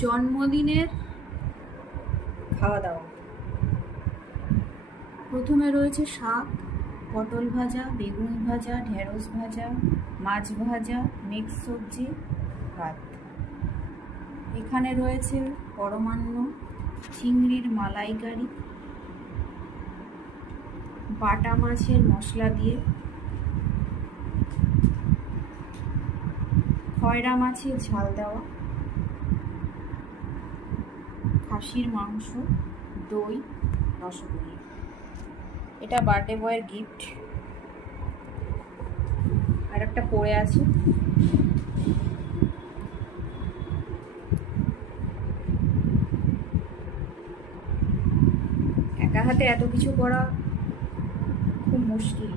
জন্মদিনের খাওয়া দাওয়া। প্রথমে রয়েছে শাক, পটল ভাজা, বেগুন ভাজা, ঢেঁড়স ভাজা, মাছ ভাজা, মিক্স সবজি, ভাত। এখানে রয়েছে পরমান্ন, চিংড়ির মালাইকারি, বাটা মাছের মশলা দিয়ে, খয়রা মাছের ঝাল দেওয়া, খাসির মাংস, দই, রসগোল্লা। এটা বার্থডে বয়ের গিফট। আর একটা পড়ে আছে। একা হাতে এত কিছু করা খুব মুশকিল।